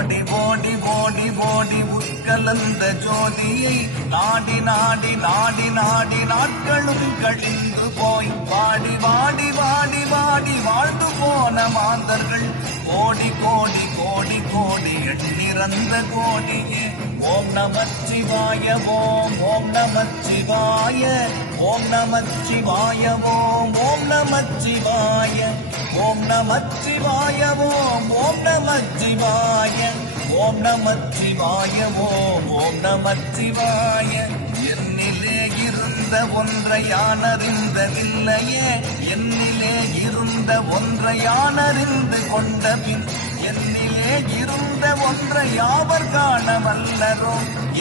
ஓடி ஓடி ஓடி ஓடி உட்கலந்த ஜோதியை நாடி நாடி நாடி நாடி நாட்களும் கழிந்து போய் வாடி வாடி வாடி வாடி வாழ்ந்து போன மாந்தர்கள் கோடி கோடி கோடி கோடி எண்ணிறந்த கோடியே ஓம் நமச்சிவாய ஓம் ஓம் நமச்சிவாய ஓம் நமச்சிவாய ஓம் ஓம் நமச்சிவாய ஓம் நமச்சிவாய ஓம் ஓம் நமச்சிவாய ஓம் நமச்சிவாய ஓம் ஓம் நமச்சிவாய என்னிலே இருந்த ஒன்றை யானறிந்ததில்லையே என்னிலே இருந்த ஒன்றை யானறிந்து கொண்ட பின் என்னிலே இருந்த ஒன்றை யாவர் காண வல்லரோ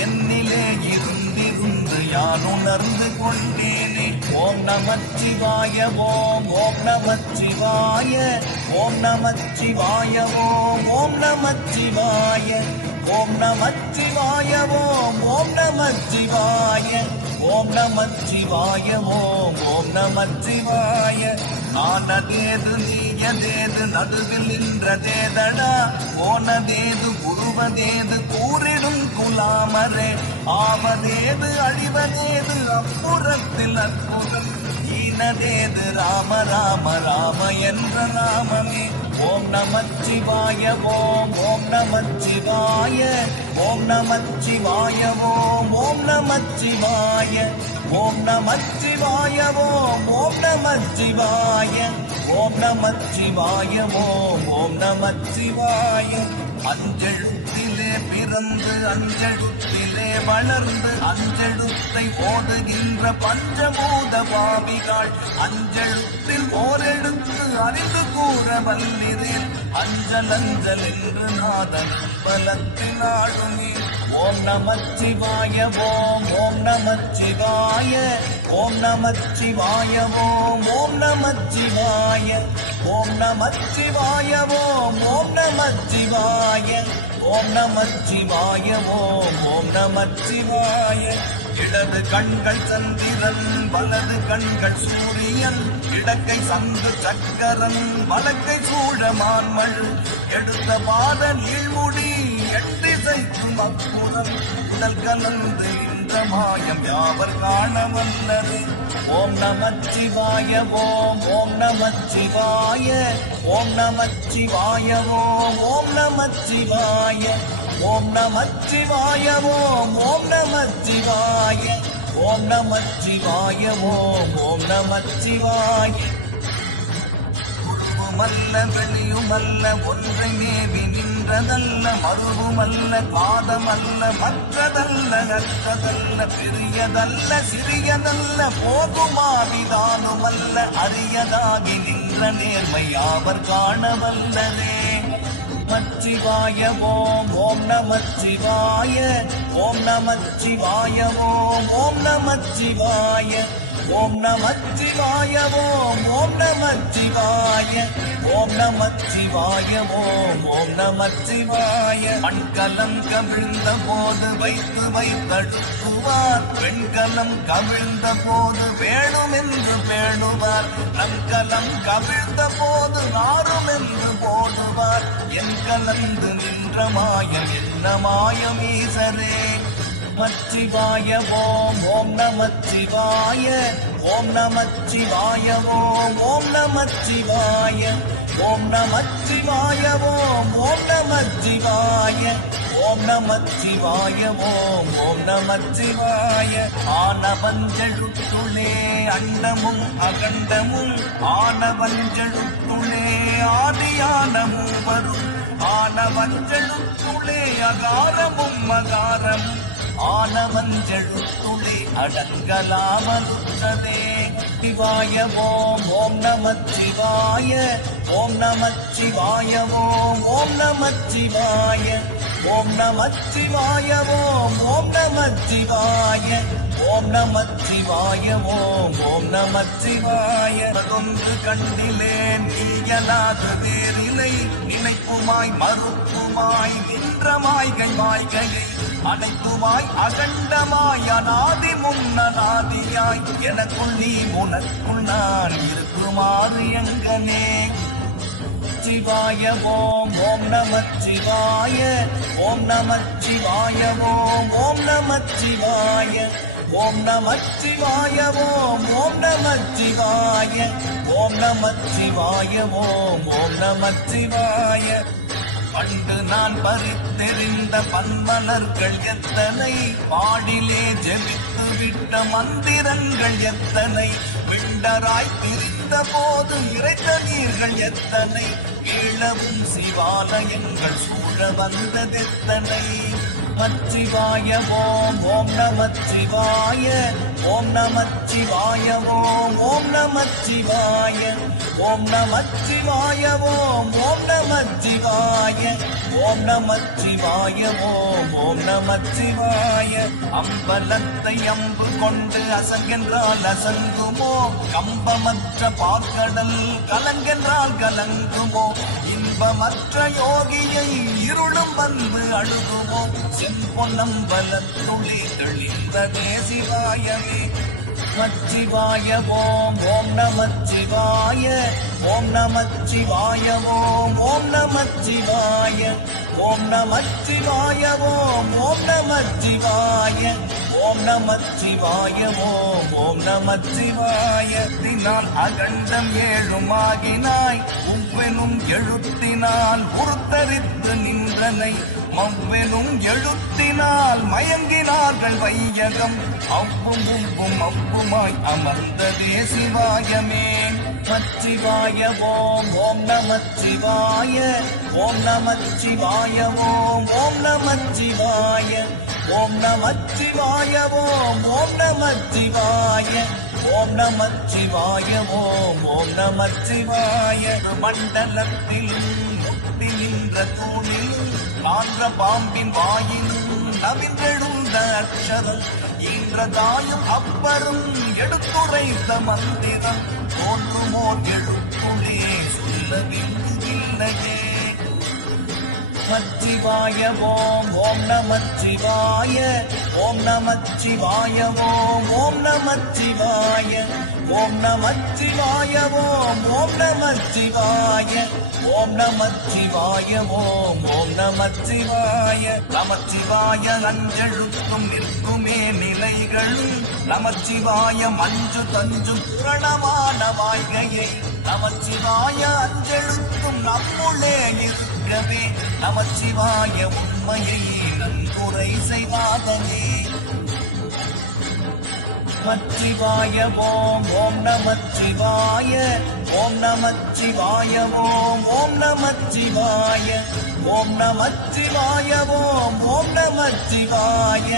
என்னிலே இருந்திருந்து யான் உணர்ந்து கொண்டேனே ஓம் நமச்சிவாய ஓம் ஓம் நமச்சிவாய ஓம் நமச்சிவாய ஓம் ஓம் நமச்சிவாய ஓம் நமச்சிவாய ஓம் ஓம் நமச்சிவாய ஓம் நமச்சிவாய ஓம் ஓம் நமச்சிவாய ஆனதேது நீயதேது நடுவில் நின்றதேதடா போனதேது குருவதேது கூறிடும் குலாமரே ஆவதேது அழிவதேது அப்புறத்தில் அற்புதம் ஈனதேது ராம ராம ராம என்ற ராமமே ஓம் நமச்சிவாய ஓம் ஓம் நமச்சிவாய ஓம் நமச்சிவாய ஓம் ஓம் நமச்சிவாய ஓம் நமச்சிவாய ஓம் ஓம் நமச்சிவாய ஓம் நமச்சிவாய ஓம் ஓம் நமச்சிவாய அஞ்செழுத்திலே பிறந்து அஞ்செழுத்திலே வளர்ந்து அஞ்செழுத்தை ஓதுகின்ற பஞ்சபூத பாவிகள் அஞ்செழுத்தில் ஓரெழுத்து அறிந்து கூற வல்லிரேன் அஞ்சல் அஞ்சல் என்று நாதன் பலத்தில் ஆடுமே ஓம் நமச்சிவாய ஓம் ஓம் நமச்சிவாய ஓம் நமச்சிவாய ஓம் ஓம் நமச்சிவாய ஓம் நமச்சிவாய ஓம் ஓம் நமச்சிவாய ஓம் நமச்சிவாய ஓம் ஓம் நமச்சிவாய இடது கண்கள் சந்திரன் வலது கண்கள் சூரியன் இடக்கை சந்து சக்கரன் வலக்கை சூழமான்மழு எடுத்த பாத நீழ்முடி எட்டிசைக்கும் அற்புதம் உடல் கலந்து இந்த மாயம் யாவர் காண வல்லது ஓம் நமச்சிவாய ஓம் ஓம் நமச்சிவாய ஓம் நமச்சிவாய ஓம் ஓம் நமச்சிவாய ஓம் நமச்சிவாய ஓம் ஓம் நமச்சிவாய ஓம் நமச்சிவாய ஓம் ஓம் நமச்சிவாய குருவுமல்ல வெளியுமல்ல ஒன்றை மேவி நின்றதல்ல மருவுமல்ல காதமல்ல மற்றதல்ல அற்றதல்ல பெரியதல்ல சிறியதல்ல போகுமாவிதானுமல்ல அரியதாகி நின்ற நேர்மை யாவர் காண வல்லதே நமச்சிவாய ஓம் ஓம் நமச்சிவாய ஓம் நமச்சிவாய ஓம் ஓம் நமச்சிவாய ஓம் நமச்சிவாய ஓம் ஓம் நமச்சிவாய ஓம் நமச்சிவாய ஓம் ஓம் நமச்சிவாய மண்கலம் கவிழ்ந்த போது வைத்து வைத்தடுக்குவார் பெண்கலம் கவிழ்ந்த போது வேணும் என்று பேணுவார் நன்கலம் கவிழ்ந்த போது நாரும் என்று போடுவார் என் கலந்து நின்ற மாயம் என்ன மாயம் ஈசரே நமச்சிவாய ஓம் ஓம் நமச்சிவாய ஓம் நமச்சிவாய ஓம் ஓம் நமச்சிவாய ஓம் நமச்சிவாய ஓம் ஓம் நமச்சிவாய ஓம் நமச்சிவாய ஓம் ஓம் நமச்சிவாய ஆனவஞ்செழுத்துளே அண்டமும் அகண்டமும் ஆனவஞ்செழுத்துளே ஆதியான மூவரும் ஆனவஞ்செழுத்துளே அகாரமும் அகாரமும் ஆனவஞ்செழுத்துளே அடங்கலாமலுற்றதே சிவாய ஓம் ஓம் நமச்சிவாய ஓம் நமச்சிவாய ஓம் ஓம் நமச்சிவாய ஓம் நமச்சிவாய ஓம் ஓம் நமச்சிவாய ஓம் நமச்சிவாய ஓம் ஓம் நமச்சிவாய ஒன்று கண்டிலேன் நீயலாது வேறில்லை நினைப்புமாய் மறுப்புமாய் நின்ற மாய்கை மாய்கையை அனைத்துமாய் அகண்டமாய் அநாதி முன்னநாதியாய் எனக்குள் நீ உனக்குள் நான் இருக்குமாறு எங்கனே நமச்சிவாய ஓம் ஓம் நமச்சிவாய ஓம் நமச்சிவாய ஓம் ஓம் நமச்சிவாய ஓம் நமச்சிவாய ஓம் ஓம் நமச்சிவாய ஓம் நமச்சிவாய ஓம் ஓம் நமச்சிவாய பண்டு நான் பறித்தெறிந்த பன்மலர்கள் எத்தனை பாடிலே ஜெபித்து விட்ட மந்திரங்கள் எத்தனை விண்டராய் திரிந்த போது இறைத்த நீர்கள் எத்தனை இளவும் சிவாலயங்கள் சூழ வந்ததெத்தனை நமச்சிவாய ஓம் ஓம் நமச்சிவாய ஓம் நமச்சிவாய ஓம் ஓம் நமச்சிவாய ஓம் நமச்சிவாய ஓம் ஓம் நமச்சிவாய ஓம் நமச்சிவாய ஓம் ஓம் நமச்சிவாய அம்பலத்தை அம்பு கொண்டு அசங்கென்றால் அசங்குமோ கம்பமற்ற பார்க்கடல் கலங்கென்றால் கலங்குமோ இன்பமற்ற யோகியை இருளும் வந்து அழுகுமோ செம்பொன்னம்பலத்துளி தெளிந்ததே சிவாயவே நமச்சிவாய ஓம் ஓம் நமச்சிவாய ஓம் நமச்சிவாய ஓம் ஓம் நமச்சிவாய ஓம் நமச்சிவாய ஓம் ஓம் நமச்சிவாய ஓம் நமச்சிவாய ஓம் ஓம் நமச்சிவாய தினால் அகண்டம் ஏழுமாகினாய் உவ்வெனும் எழுத்தினால் உருத்தரித்து நின்றனை மவ்வெனும் எழுத்தினால் மயங்கினார்கள் வையகம் அவ்வும் உவ்வும் அவ்வுமாய் அமர்ந்ததே சிவாயமே நமச்சிவாய ஓம் ஓம் நமச்சிவாய ஓம் நமச்சிவாய ஓம் ஓம் நமச்சிவாய ஓம் நமச்சிவாய ஓம் ஓம் நமச்சிவாய ஓம் நமச்சிவாய ஓம் ஓம் நமச்சிவாய மண்டலத்தில் முட்டி நின்ற தூணில் கான்ற பாம்பின் வாயிலும் நவின்றெழுந்த அக்ஷரம் ஈன்றதாயும் அப்பரும் எடுத்துரைத்த மந்திரம் தோன்றுமோர் எழுத்துளே சொல்லவில்லையே நமச்சிவாய ஓம் ஓம் நமச்சிவாய ஓம் நமச்சிவாய ஓம் ஓம் நமச்சிவாய ஓம் நமச்சிவாய ஓம் ஓம் நமச்சிவாய ஓம் நமச்சிவாய ஓம் ஓம் நமச்சிவாய நமச்சிவாய அஞ்செழுத்தும் நிற்குமே நிலைகளும் நமச்சிவாய மஞ்சு தஞ்சும் புரணமான வாழ்க்கையை நமச்சிவாய அஞ்செழுத்தும் நம்முள்ளே இருக்கவே நமச்சிவாய உண்மையை நன்குரை செய்வாதனே நமச்சிவாய ஓம் ஓம் நமச்சிவாய ஓம் நமச்சிவாய ஓம் ஓம் நமச்சிவாய ஓம் நமச்சிவாய ஓம் ஓம் நமச்சிவாய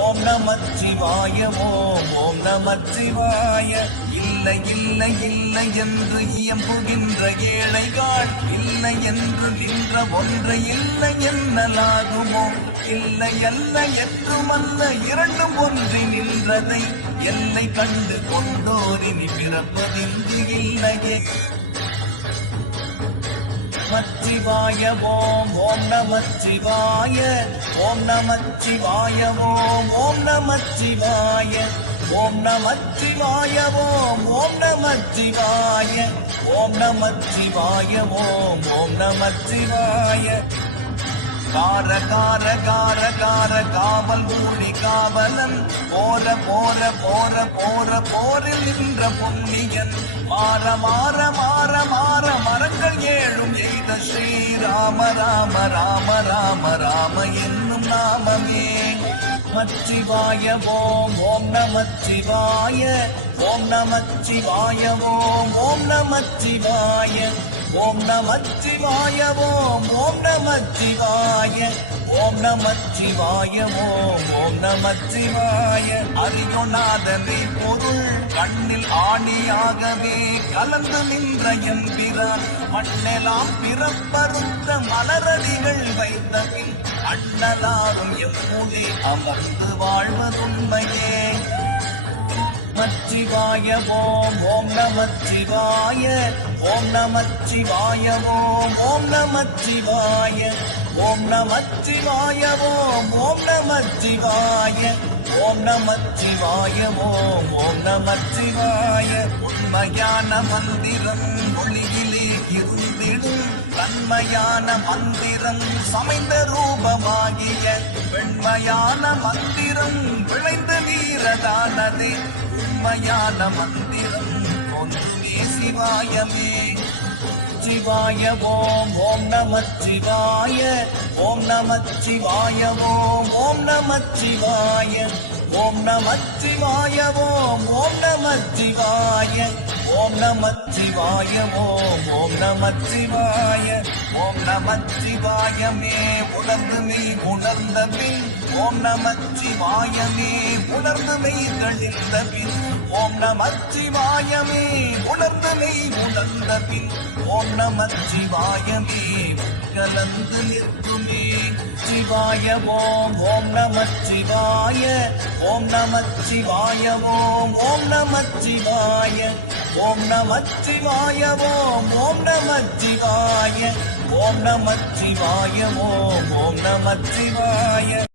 ஓம் நமச்சிவாய ஓம் ஓம் நமச்சிவாய இல்லை இல்லை இல்லை என்று இயம்புகின்ற ஏழைகள் இல்லை என்று நின்ற ஒன்றை இல்லை என்னலாகுமோ இல்லை அல்ல என்றுமல்ல இரண்டும் ஒன்றி நின்றதை எல்லை கண்டு கொண்டோரினி பிறப்பதின்றி இல்லையே நமச்சிவாய ஓம் ஓம் நமச்சிவாய ஓம் நமச்சிவாய ஓம் ஓம் நமச்சிவாய ஓம் நமச்சிவாய ஓம் ஓம் நமச்சிவாய ஓம் நமச்சிவாய ஓம் ஓம் நமச்சிவாய கார கார கார கார காவல் ஊழி காவலன் போர போர போர போர போரில் நின்ற பொன்னியன் மாற மாற மாற மாற மரங்கள் ஏழும் எய்த ஸ்ரீராம ராம ராம ராம ராம என்னும் நாமமே நமச்சிவாய ஓம் ஓம் நமச்சிவாய ஓம் நமச்சிவாய ஓம் ஓம் நமச்சிவாய ஓம் நமச்சிவாய ஓம் ஓம் நமச்சிவாய ஓம் நமச்சிவாய ஓம் ஓம் நமச்சிவாய அறியுநாதனை பொருள் கண்ணில் ஆணியாகவே கலந்து நின்ற எம்பிரான் மண்ணெல்லாம் பிறப்பறுத்த மலரடிகள் வைத்த பின் அண்ணலாரும் எம்முதே அமர்ந்து வாழ்வதுண்மையே நமச்சிவாய ஓம் ஓம் நமச்சிவாய ஓம் நமச்சிவாய ஓம் ஓம் நமச்சிவாய ஓம் நமச்சிவாய ஓம் ஓம் நமச்சிவாய ஓம் நமச்சிவாய ஓம் ஓம் நமச்சிவாய உண்மையான மந்திரம் ஒளியிலே இருந்திடும் வெண்மையான மந்திரம் சமைந்த ரூபமாகிய வெண்மையான மந்திரம் விளைந்த வீரதானதே உண்மையான மந்திரம் ஒன்றுமே சிவாயமே சிவாய ஓம் ஓம் நமச்சிவாய ஓம் நமச்சிவாய ஓம் நமச்சிவாய ஓம் நமச்சிவாய ஓம் நமச்சிவாய ஓம் நமச்சிவாய ஓம் நமச்சிவாய ஓம் நமச்சிவாயமே உணர்ந்து மெய் உணர்ந்த பின் ஓம் நமச்சிவாயமே உணர்ந்து மெய் தெளிந்த பின் ஓம் நமச்சிவாயமே உணர்ந்து மெய் உணர்ந்த பின் ஓம் நமச்சிவாயமே கலந்து நிற்குமே சிவாய ஓம் நமச்சிவாய ஓம் நமச்சிவாய ஓம் நமச்சிவாய ஓம் நமச்சிவாய ஓம் நமச்சிவாய ஓம் நமச்சிவாய ஓம் நமச்சிவாய